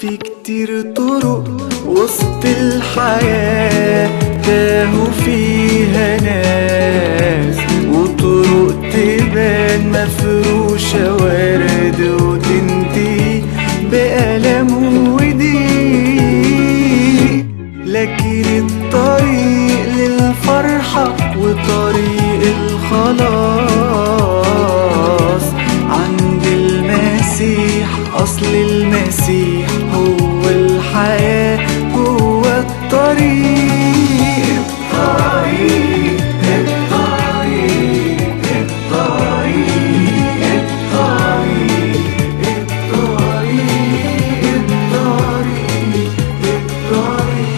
في كتير طرق وسط الحياة تاهوا فيها ناس، وطرق تبان مفروشة ورد وتنتهي بألم وضيق، لكن الطريق للفرحة وطريق الخلاص عند المسيح. أصل المسيح هو الحياة، هو الطريق الطريق الطريق الطريق الطريق الطريق الطريق.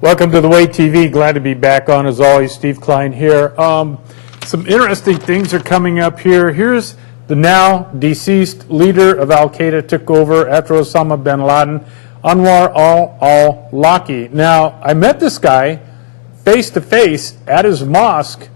Welcome to The Way TV. Glad to be back on as always. Steve Klein here. Some interesting things are coming up here. Here's the now deceased leader of al-Qaeda took over after Osama bin Laden, Anwar al-awlaki. Now, I met this guy face to face at his mosque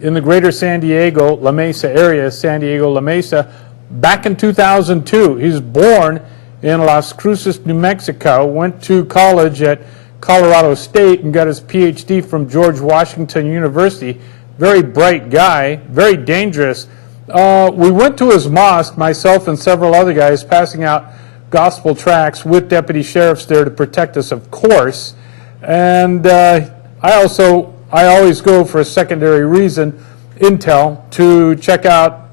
in the greater San Diego, La Mesa area, San Diego, La Mesa, back in 2002. He was born in Las Cruces, New Mexico, went to college at Colorado State and got his PhD from George Washington University. Very bright guy, very dangerous. We went to his mosque, myself and several other guys, passing out gospel tracts with deputy sheriffs there to protect us, of course. And I always go for a secondary reason, intel, to check out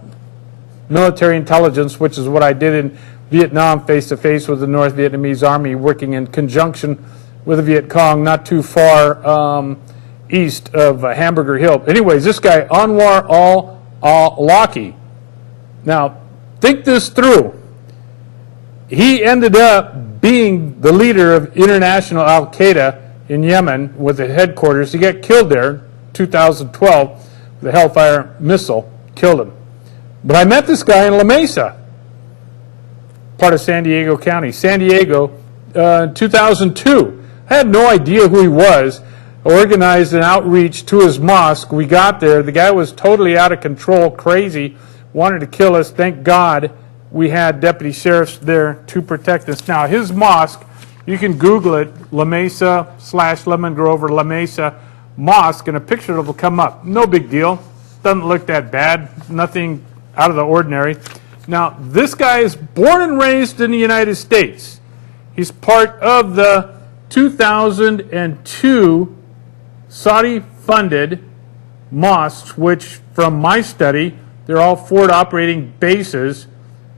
military intelligence, which is what I did in Vietnam, face-to-face with the North Vietnamese Army, working in conjunction with the Viet Cong, not too far east of Hamburger Hill. Anyways, this guy, Anwar al-awlaki. Now, think this through. He ended up being the leader of international al-Qaeda in Yemen with the headquarters. He got killed there 2012. The Hellfire missile killed him. But I met this guy in La Mesa, part of San Diego County. San Diego, 2002. I had no idea who he was. I organized an outreach to his mosque. We got there. The guy was totally out of control, crazy, wanted to kill us. Thank God we had deputy sheriffs there to protect us. Now, his mosque, you can Google it, La Mesa / Lemon Grove or La Mesa Mosque, and a picture will come up. No big deal. Doesn't look that bad. Nothing out of the ordinary. Now, this guy is born and raised in the United States. He's part of the 2002 Saudi-funded mosques, which, from my study, they're all forward operating bases,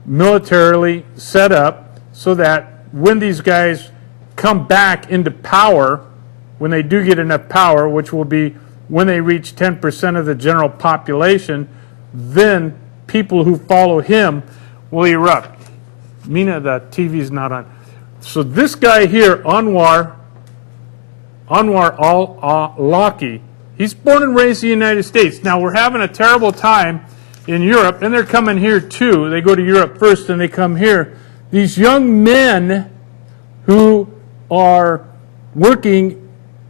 militarily set up, so that when these guys come back into power, when they do get enough power, which will be when they reach 10% of the general population, then people who follow him will erupt. Mina, the TV's not on. So this guy here, Anwar al-awlaki, he's born and raised in the United States. Now, we're having a terrible time in Europe, and they're coming here too. They go to Europe first, and they come here. These young men who are working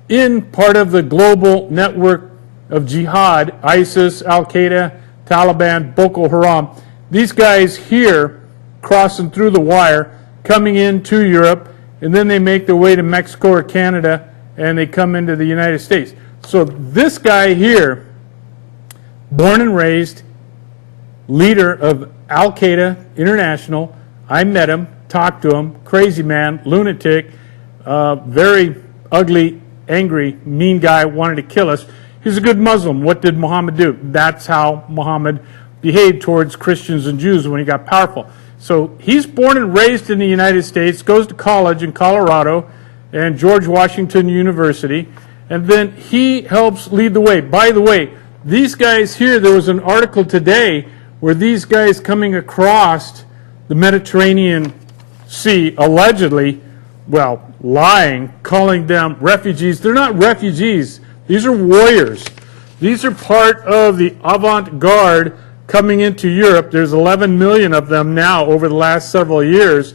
in part of the global network of jihad, ISIS, Al-Qaeda, Taliban, Boko Haram, these guys here crossing through the wire, coming into Europe, and then they make their way to Mexico or Canada, and they come into the United States. So this guy here, born and raised, leader of Al-Qaeda International, I met him, talked to him, crazy man, lunatic, very ugly, angry, mean guy, wanted to kill us. He's a good Muslim. What did Muhammad do? That's how Muhammad behaved towards Christians and Jews when he got powerful. So he's born and raised in the United States, goes to college in Colorado and George Washington University, and then he helps lead the way. By the way, these guys here, there was an article today where these guys coming across the Mediterranean see allegedly, well, lying, calling them refugees. They're not refugees. These are warriors. These are part of the avant-garde coming into Europe. There's 11 million of them now over the last several years,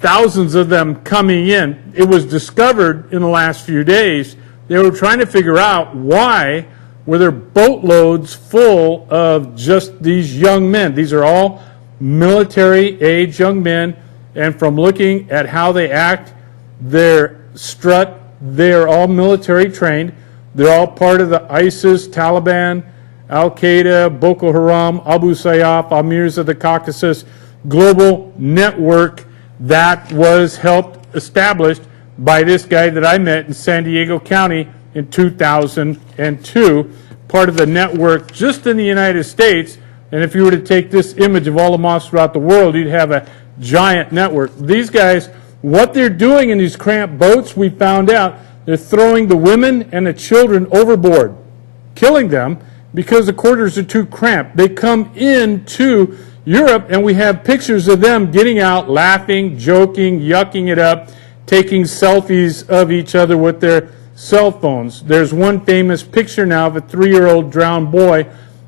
thousands of them coming in. It was discovered in the last few days. They were trying to figure out why were there boatloads full of just these young men. These are all military-age young men, and from looking at how they act, their strut, they're all military trained. They're all part of the ISIS, Taliban, Al-Qaeda, Boko Haram, Abu Sayyaf, Amirs of the Caucasus global network that was helped established by this guy that I met in San Diego County in 2002, part of the network just in the United States. And if you were to take this image of all the mosques throughout the world, you'd have a giant network. These guys, what they're doing in these cramped boats, we found out, they're throwing the women and the children overboard, killing them because the quarters are too cramped. They come into Europe, and we have pictures of them getting out, laughing, joking, yucking it up, taking selfies of each other with their cell phones. There's one famous picture now of a 3-year-old drowned boy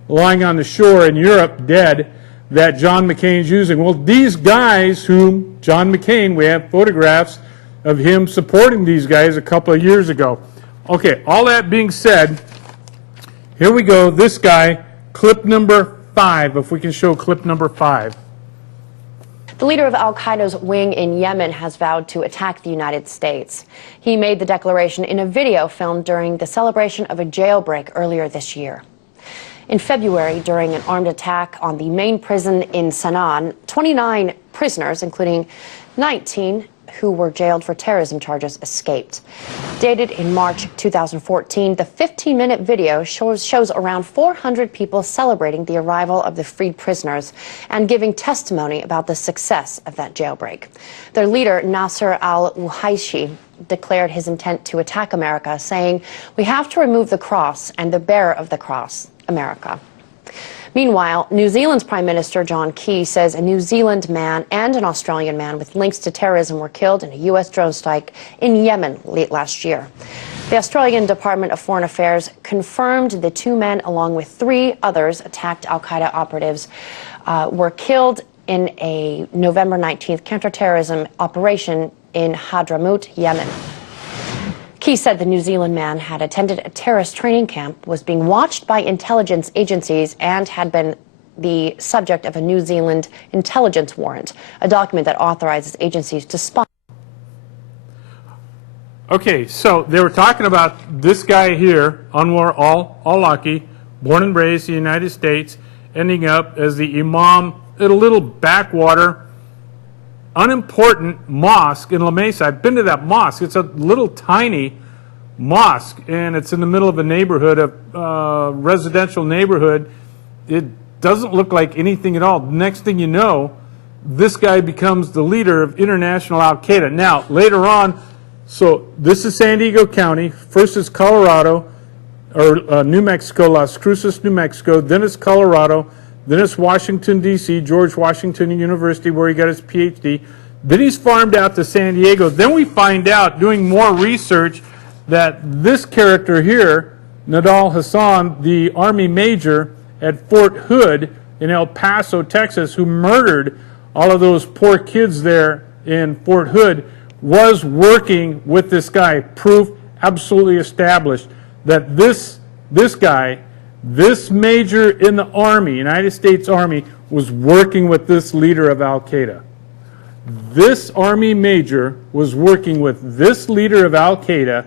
lying on the shore in Europe, dead, that John McCain's using. Well, these guys whom John McCain, we have photographs of him supporting these guys a couple of years ago. Okay, all that being said, here we go. This guy, clip number 5, if we can show clip number 5. The leader of al-Qaeda's wing in Yemen has vowed to attack the United States. He made the declaration in a video filmed during the celebration of a jailbreak earlier this year. In February, during an armed attack on the main prison in Sana'a, 29 prisoners, including 19 who were jailed for terrorism charges, escaped. Dated in March 2014, the 15-minute video shows around 400 people celebrating the arrival of the freed prisoners and giving testimony about the success of that jailbreak. Their leader, Nasser al-Awlaki, declared his intent to attack America, saying, "We have to remove the cross and the bearer of the cross, America." Meanwhile, New Zealand's Prime Minister John Key says a New Zealand man and an Australian man with links to terrorism were killed in a U.S. drone strike in Yemen late last year. The Australian Department of Foreign Affairs confirmed the 2 men, along with 3 others attacked al-Qaeda operatives, were killed in a November 19th counterterrorism operation in Hadramaut, Yemen. Key said the New Zealand man had attended a terrorist training camp, was being watched by intelligence agencies, and had been the subject of a New Zealand intelligence warrant, a document that authorizes agencies to spy. Okay, so they were talking about this guy here, Anwar al-Awlaki, born and raised in the United States, ending up as the imam at a little backwater, unimportant mosque in La Mesa. I've been to that mosque. It's a little tiny mosque, and it's in the middle of a neighborhood, a residential neighborhood. It doesn't look like anything at all. Next thing you know, this guy becomes the leader of international al-Qaeda. Now, later on, so this is San Diego County. First is Colorado, or New Mexico, Las Cruces, New Mexico. Then it's Colorado. Then it's Washington, D.C., George Washington University, where he got his Ph.D. Then he's farmed out to San Diego. Then we find out, doing more research, that this character here, Nadal Hassan, the Army major at Fort Hood in El Paso, Texas, who murdered all of those poor kids there in Fort Hood, was working with this guy. Proof absolutely established that this guy, this major in the Army, United States Army, was working with this leader of al-Qaeda. This Army major was working with this leader of al-Qaeda.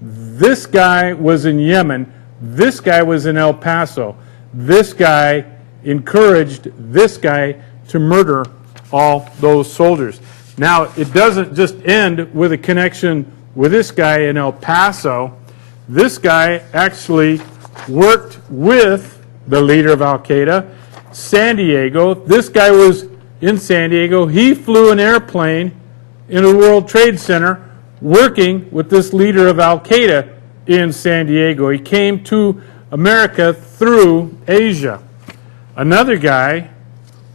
This guy was in Yemen. This guy was in El Paso. This guy encouraged this guy to murder all those soldiers. Now, it doesn't just end with a connection with this guy in El Paso. This guy actually worked with the leader of al-Qaeda, San Diego. This guy was in San Diego. He flew an airplane in the World Trade Center working with this leader of al-Qaeda in San Diego. He came to America through Asia. Another guy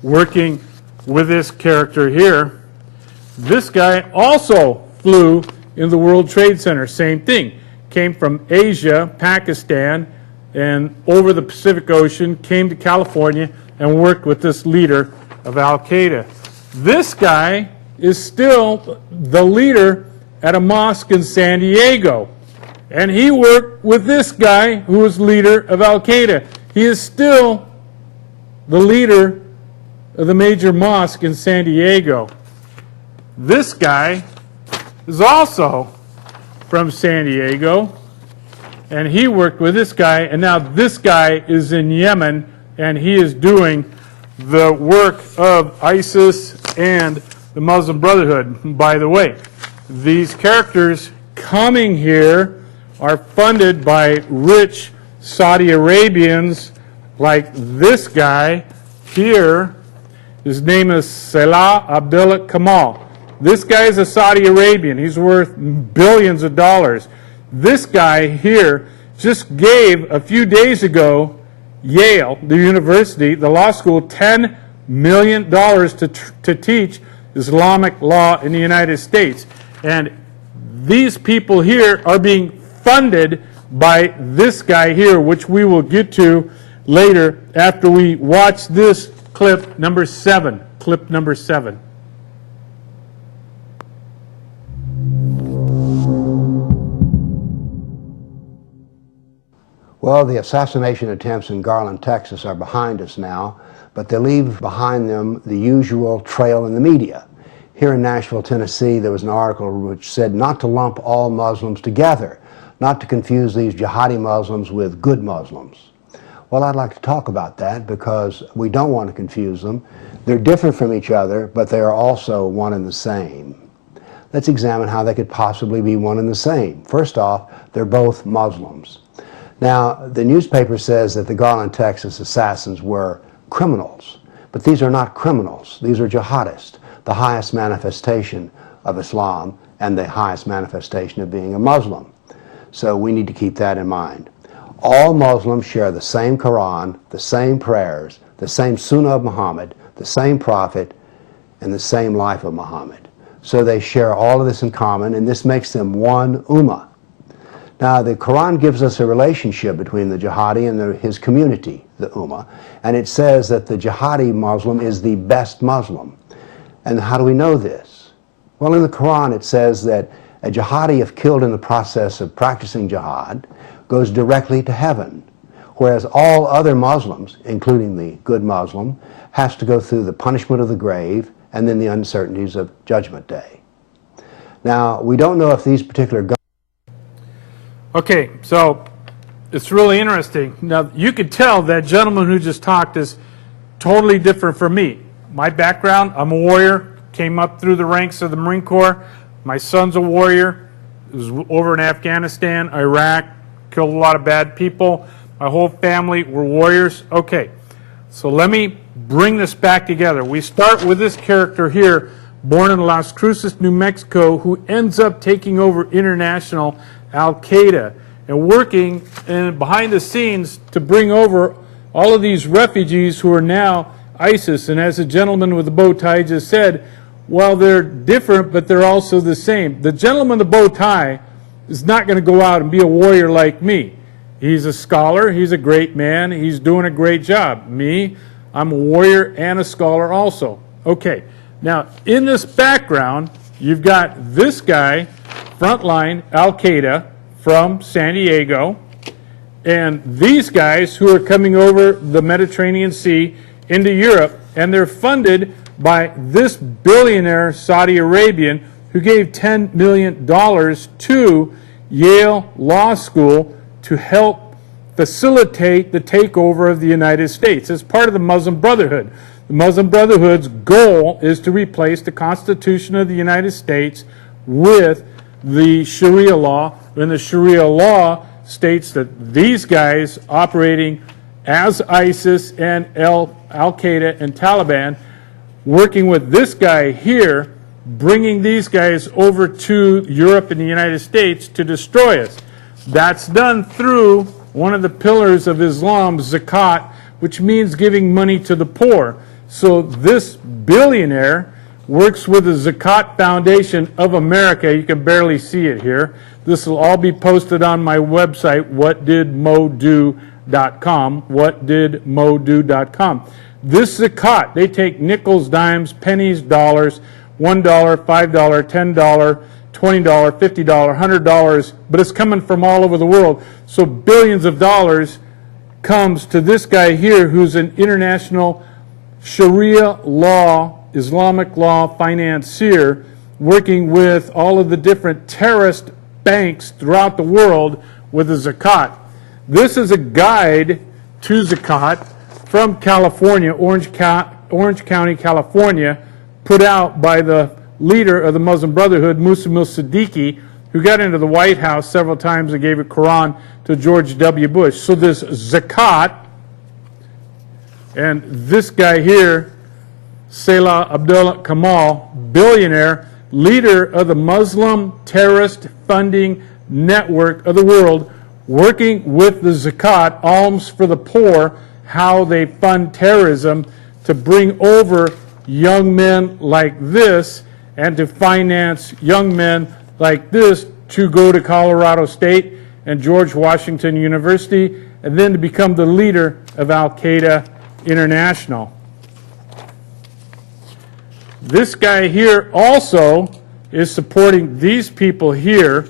working with this character here This guy also flew in the World Trade Center. Same thing. Came from Asia, Pakistan, and over the Pacific Ocean, came to California and worked with this leader of Al-Qaeda. This guy is still the leader at a mosque in San Diego. And he worked with this guy who was leader of Al-Qaeda. He is still the leader of the major mosque in San Diego. This guy is also from San Diego, and he worked with this guy, and now this guy is in Yemen, and he is doing the work of ISIS and the Muslim Brotherhood. By the way, these characters coming here are funded by rich Saudi Arabians like this guy here. His name is Salah Abdullah Kamal. This guy is a Saudi Arabian. He's worth billions of dollars. This guy here just gave, a few days ago, Yale, the university, the law school, $10 million to teach Islamic law in the United States. And these people here are being funded by this guy here, which we will get to later after we watch this clip number 7. Clip number 7. Well, the assassination attempts in Garland, Texas are behind us now, but they leave behind them the usual trail in the media. Here in Nashville, Tennessee, there was an article which said not to lump all Muslims together, not to confuse these jihadi Muslims with good Muslims. Well, I'd like to talk about that because we don't want to confuse them. They're different from each other, but they are also one and the same. Let's examine how they could possibly be one and the same. First off, they're both Muslims. Now, the newspaper says that the Garland, Texas assassins were criminals, but these are not criminals. These are jihadists, the highest manifestation of Islam and the highest manifestation of being a Muslim. So we need to keep that in mind. All Muslims share the same Quran, the same prayers, the same Sunnah of Muhammad, the same prophet, and the same life of Muhammad. So they share all of this in common, and this makes them one ummah. Now, the Quran gives us a relationship between the jihadi and his community, the ummah, and it says that the jihadi Muslim is the best Muslim. And how do we know this? Well, in the Quran it says that a jihadi, if killed in the process of practicing jihad, goes directly to heaven, whereas all other Muslims, including the good Muslim, has to go through the punishment of the grave and then the uncertainties of Judgment Day. Now, we don't know if these particular Okay, so it's really interesting. Now, you could tell that gentleman who just talked is totally different from me. My background, I'm a warrior, came up through the ranks of the Marine Corps. My son's a warrior, was over in Afghanistan, Iraq, killed a lot of bad people. My whole family were warriors. Okay, so let me bring this back together. We start with this character here, born in Las Cruces, New Mexico, who ends up taking over international Al-Qaeda and working behind the scenes to bring over all of these refugees who are now ISIS. And as the gentleman with the bow tie just said, well, they're different, but they're also the same. The gentleman with the bow tie is not going to go out and be a warrior like me. He's a scholar. He's a great man. He's doing a great job. Me, I'm a warrior and a scholar also. Okay, now in this background, you've got this guy, frontline Al-Qaeda from San Diego, and these guys who are coming over the Mediterranean Sea into Europe, and they're funded by this billionaire Saudi Arabian who gave $10 million to Yale Law School to help facilitate the takeover of the United States as part of the Muslim Brotherhood. The Muslim Brotherhood's goal is to replace the Constitution of the United States with the Sharia law, and the Sharia law states that these guys operating as ISIS and Al-Qaeda and Taliban, working with this guy here, bringing these guys over to Europe and the United States to destroy us. That's done through one of the pillars of Islam, zakat, which means giving money to the poor. So this billionaire works with the Zakat Foundation of America. You can barely see it here. This will all be posted on my website, whatdidmodo.com, whatdidmodo.com. This zakat, they take nickels, dimes, pennies, dollars, $1, $5, $10, $20, $50, $100, but it's coming from all over the world. So billions of dollars comes to this guy here who's an international Sharia law, Islamic law financier, working with all of the different terrorist banks throughout the world with the zakat. This is a guide to zakat from California, Orange County, California, put out by the leader of the Muslim Brotherhood, Musa al-Siddiqui, who got into the White House several times and gave a Quran to George W. Bush. So this zakat, and this guy here, Salah Abdullah Kamal, billionaire, leader of the Muslim terrorist funding network of the world, working with the zakat, alms for the poor, how they fund terrorism to bring over young men like this and to finance young men like this to go to Colorado State and George Washington University and then to become the leader of Al-Qaeda International. This guy here also is supporting these people here.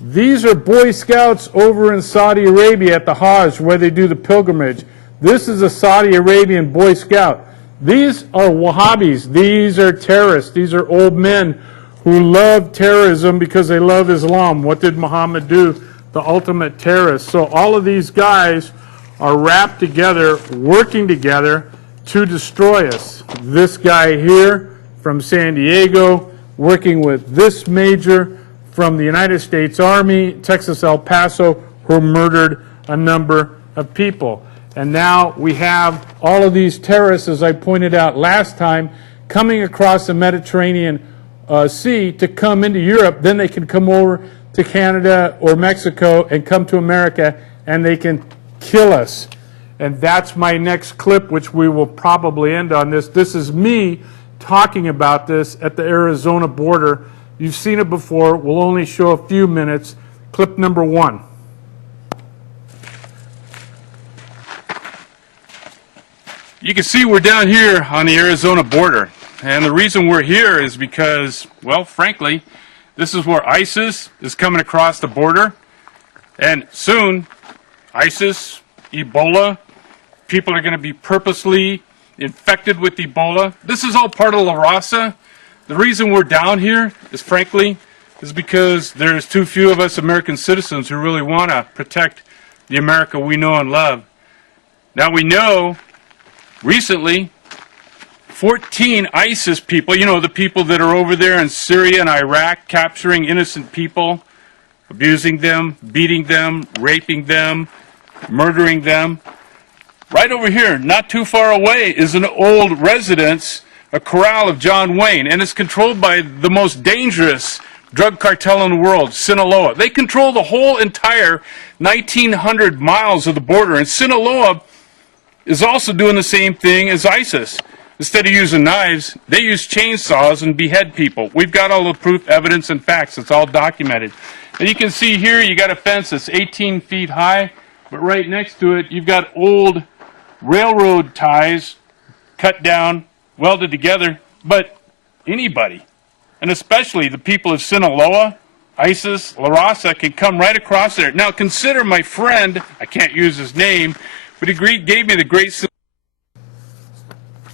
These are Boy Scouts over in Saudi Arabia at the Hajj where they do the pilgrimage. This is a Saudi Arabian Boy Scout. These are Wahhabis. These are terrorists. These are old men who love terrorism because they love Islam. What did Muhammad do? The ultimate terrorist. So all of these guys are wrapped together, working together to destroy us. This guy here from San Diego, working with this major from the United States Army, Texas El Paso, who murdered a number of people. And now we have all of these terrorists, as I pointed out last time, coming across the Mediterranean Sea to come into Europe. Then they can come over to Canada or Mexico and come to America, and they can kill us. And that's my next clip, which we will probably end on this. This is me talking about this at the Arizona border. You've seen it before. We'll only show a few minutes. Clip number 1. You can see we're down here on the Arizona border. And the reason we're here is because, well, frankly, this is where ISIS is coming across the border. And soon, ISIS, Ebola, people are going to be purposely infected with Ebola. This is all part of La Raza. The reason we're down here is, frankly, is because there's too few of us American citizens who really want to protect the America we know and love. Now we know recently 14 ISIS people, you know, the people that are over there in Syria and Iraq capturing innocent people, abusing them, beating them, raping them, murdering them. Right over here, not too far away, is an old residence, a corral of John Wayne, and it's controlled by the most dangerous drug cartel in the world, Sinaloa. They control the whole entire 1,900 miles of the border, and Sinaloa is also doing the same thing as ISIS. Instead of using knives, they use chainsaws and behead people. We've got all the proof, evidence, and facts. It's all documented. And you can see here, you got a fence that's 18 feet high, but right next to it, you've got old railroad ties cut down, welded together. But anybody, and especially the people of Sinaloa, ISIS, La Raza, can come right across there. Now consider my friend, I can't use his name, but he gave me the great...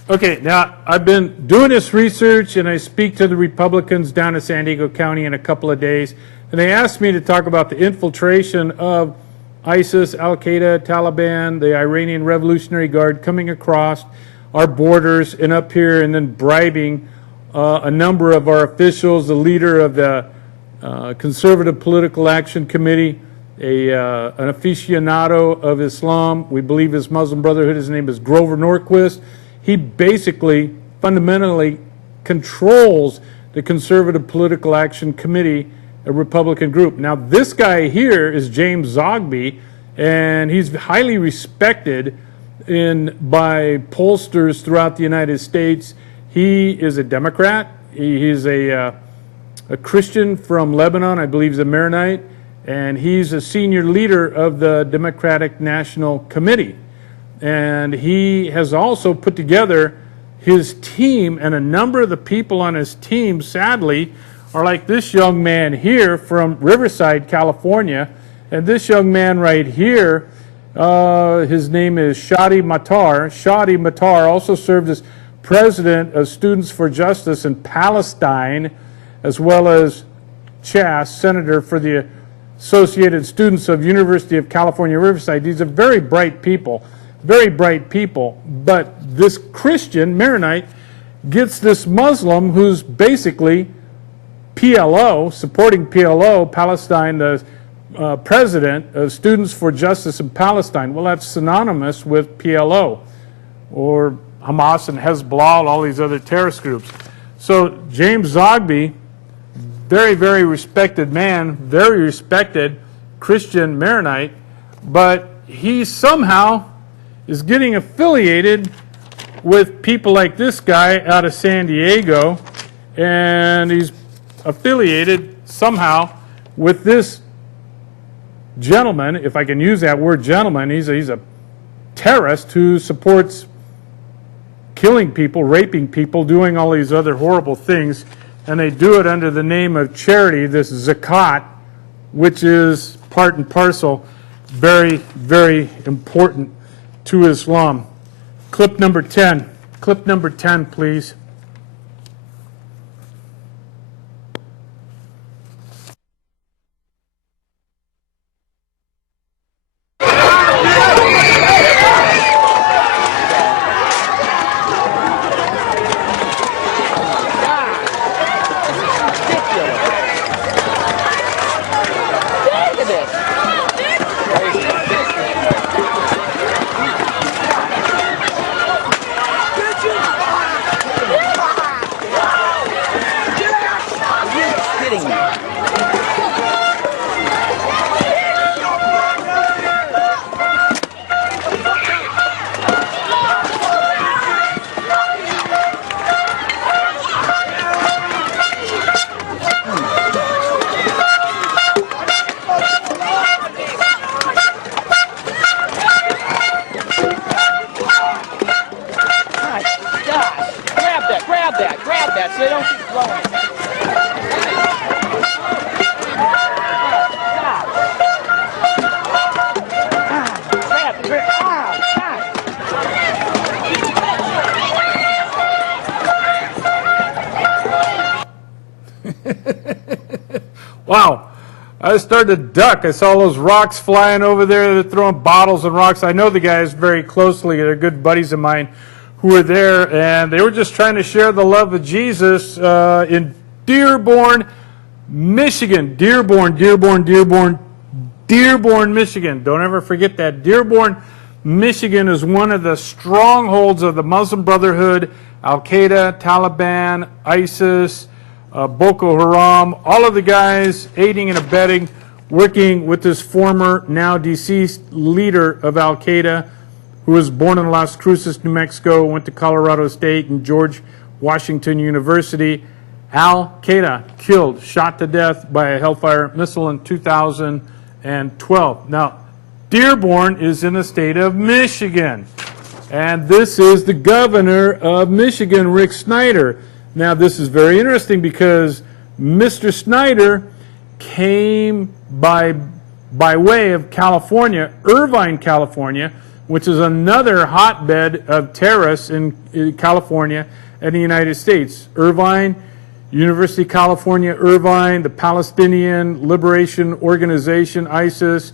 Okay, now I've been doing this research and I speak to the Republicans down in San Diego County in a couple of days, and they asked me to talk about the infiltration of ISIS, Al-Qaeda, Taliban, the Iranian Revolutionary Guard coming across our borders and up here and then bribing a number of our officials, the leader of the Conservative Political Action Committee, an aficionado of Islam. We believe his Muslim Brotherhood. His name is Grover Norquist. He basically, fundamentally controls the Conservative Political Action Committee, a Republican group. Now, this guy here is James Zogby, and he's highly respected by pollsters throughout the United States. He is a Democrat. He's a Christian from Lebanon. I believe he's a Maronite. And he's a senior leader of the Democratic National Committee. And he has also put together his team, and a number of the people on his team, sadly, are like this young man here from Riverside, California. And this young man right here, his name is Shadi Matar. Shadi Matar also served as president of Students for Justice in Palestine, as well as Chass, senator for the Associated Students of University of California, Riverside. These are very bright people, but this Christian, Maronite, gets this Muslim who's basically PLO, supporting PLO, Palestine, the president of Students for Justice in Palestine. Well, that's synonymous with PLO, or Hamas and Hezbollah, all these other terrorist groups. So James Zogby, very, very respected man, very respected Christian Maronite, but he somehow is getting affiliated with people like this guy out of San Diego, and he's affiliated somehow with this gentleman, if I can use that word gentleman. He's a terrorist who supports killing people, raping people, doing all these other horrible things, and they do it under the name of charity, this zakat, which is part and parcel, very, very important to Islam. Clip number 10. Clip number 10, please. Grab that so they don't keep blowing it. Wow. I started to duck. I saw those rocks flying over there. They're throwing bottles and rocks. I know the guys very closely. They're good buddies of mine who were there, and they were just trying to share the love of Jesus in Dearborn, Michigan. Dearborn, Michigan. Don't ever forget that. Dearborn, Michigan is one of the strongholds of the Muslim Brotherhood, Al-Qaeda, Taliban, ISIS, Boko Haram, all of the guys aiding and abetting, working with this former, now deceased leader of Al-Qaeda, who was born in Las Cruces, New Mexico, went to Colorado State and George Washington University. Al-Qaeda killed, shot to death by a Hellfire missile in 2012. Now, Dearborn is in the state of Michigan, and this is the governor of Michigan, Rick Snyder. Now, this is very interesting because Mr. Snyder came by way of California, Irvine, California, which is another hotbed of terrorists in California and the United States. Irvine, University of California, Irvine, the Palestinian Liberation Organization, ISIS,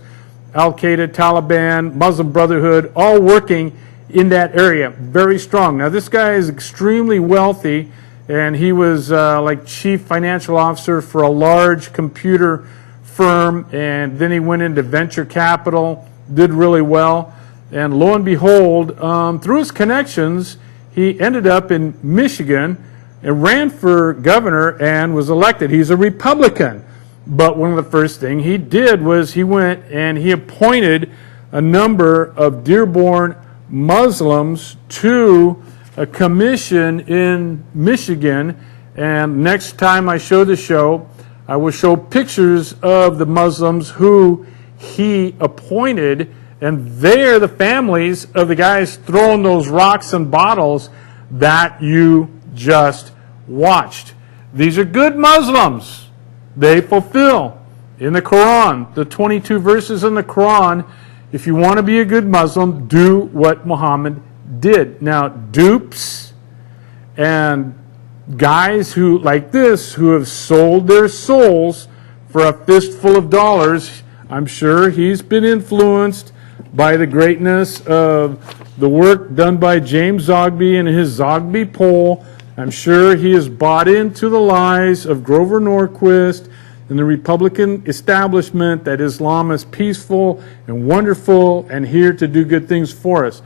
Al-Qaeda, Taliban, Muslim Brotherhood, all working in that area, very strong. Now, this guy is extremely wealthy, and he was like chief financial officer for a large computer firm, and then he went into venture capital, did really well, and lo and behold, through his connections, he ended up in Michigan and ran for governor and was elected. He's a Republican, but one of the first things he did was he went and he appointed a number of Dearborn Muslims to a commission in Michigan, and next time I show the show, I will show pictures of the Muslims who he appointed, and they're the families of the guys throwing those rocks and bottles that you just watched. These are good Muslims. They fulfill in the Quran, the 22 verses in the Quran. If you want to be a good Muslim, do what Muhammad did. Now, dupes and guys who, like this, who have sold their souls for a fistful of dollars, I'm sure he's been influenced by the greatness of the work done by James Zogby and his Zogby poll. I'm sure he has bought into the lies of Grover Norquist and the Republican establishment that Islam is peaceful and wonderful and here to do good things for us.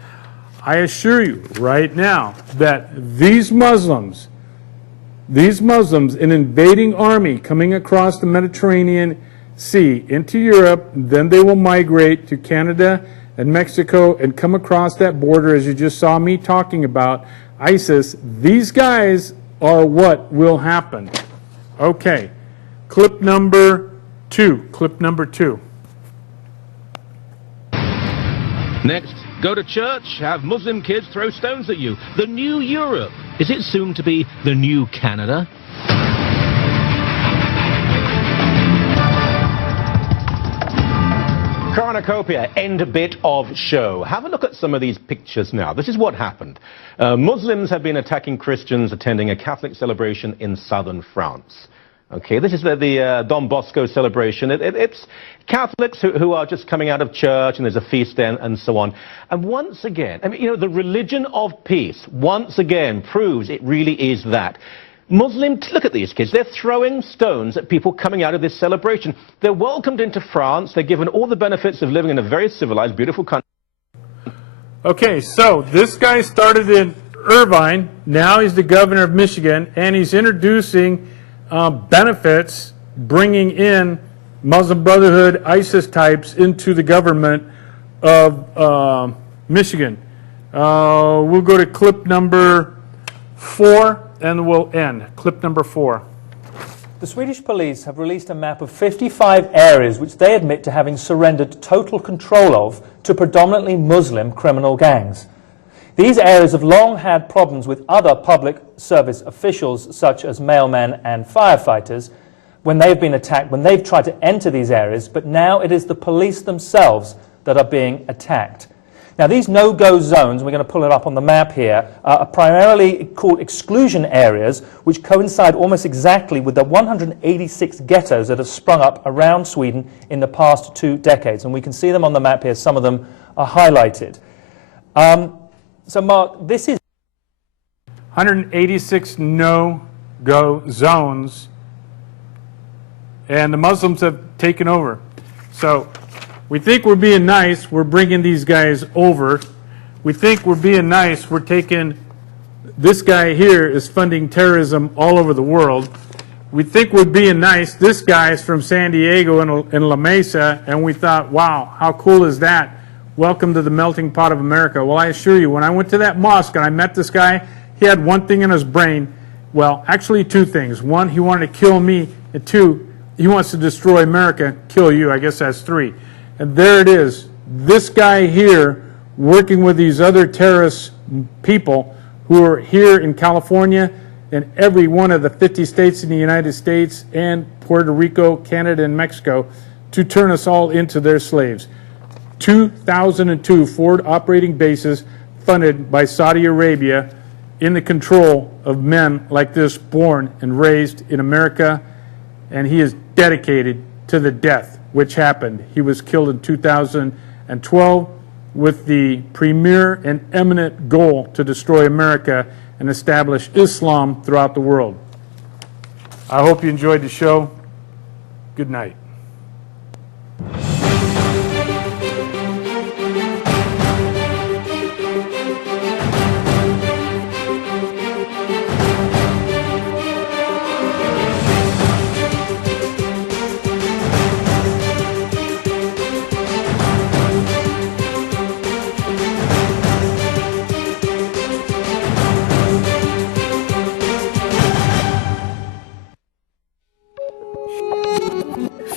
I assure you right now that these Muslims, an invading army coming across the Mediterranean Sea into Europe, then they will migrate to Canada and Mexico and come across that border, as you just saw me talking about, ISIS. These guys are what will happen. Okay, clip number two. Next, go to church, have Muslim kids throw stones at you. The new Europe. Is it soon to be the new Canada? Cornucopia, end a bit of show. Have a look at some of these pictures now. This is what happened. Muslims have been attacking Christians attending a Catholic celebration in southern France. Okay, this is the Don Bosco celebration. It's Catholics who are just coming out of church, and there's a feast there and so on. And once again, I mean, you know, the religion of peace, once again, proves it really is that. Muslims, look at these kids, they're throwing stones at people coming out of this celebration. They're welcomed into France, they're given all the benefits of living in a very civilized, beautiful country. Okay, so this guy started in Irvine, now he's the governor of Michigan, and he's introducing benefits, bringing in Muslim Brotherhood, ISIS types into the government of Michigan. We'll go to clip number 4 and we'll end. Clip number 4. The Swedish police have released a map of 55 areas which they admit to having surrendered total control of to predominantly Muslim criminal gangs. These areas have long had problems with other public service officials, such as mailmen and firefighters, when they've been attacked, when they've tried to enter these areas, but now it is the police themselves that are being attacked. Now, these no-go zones, we're going to pull it up on the map here, are primarily called exclusion areas, which coincide almost exactly with the 186 ghettos that have sprung up around Sweden in the past 2 decades. And we can see them on the map here. Some of them are highlighted. So, Mark, this is 186 no-go zones, and the Muslims have taken over. So we think we're being nice, we're bringing these guys over. We think we're being nice, we're taking, this guy here is funding terrorism all over the world. We think we're being nice, this guy is from San Diego and La Mesa, and we thought, wow, how cool is that? Welcome to the melting pot of America. Well, I assure you, when I went to that mosque and I met this guy, he had one thing in his brain, well, actually 2 things. 1, he wanted to kill me, and 2, he wants to destroy America, kill you. I guess that's 3. And there it is. This guy here working with these other terrorist people who are here in California and every one of the 50 states in the United States and Puerto Rico, Canada, and Mexico to turn us all into their slaves. 2002 forward operating bases funded by Saudi Arabia in the control of men like this, born and raised in America, and he is dedicated to the death which happened. He was killed in 2012 with the premier and eminent goal to destroy America and establish Islam throughout the world. I hope you enjoyed the show. Good night.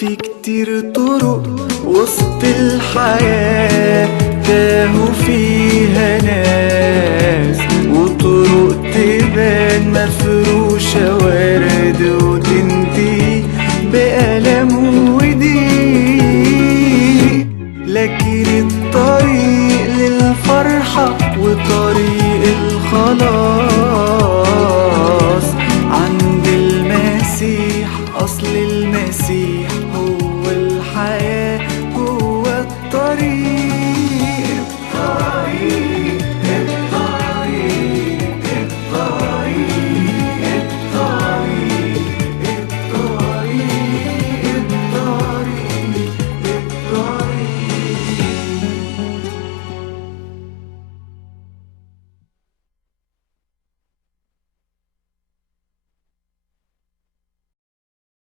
في كتير طرق وسط الحياة تاهوا فيها ناس، وطرق تبان مفروشة ورد وتنتهي بألم وضيق، لكن الطريق للفرحة وطريق الخلاص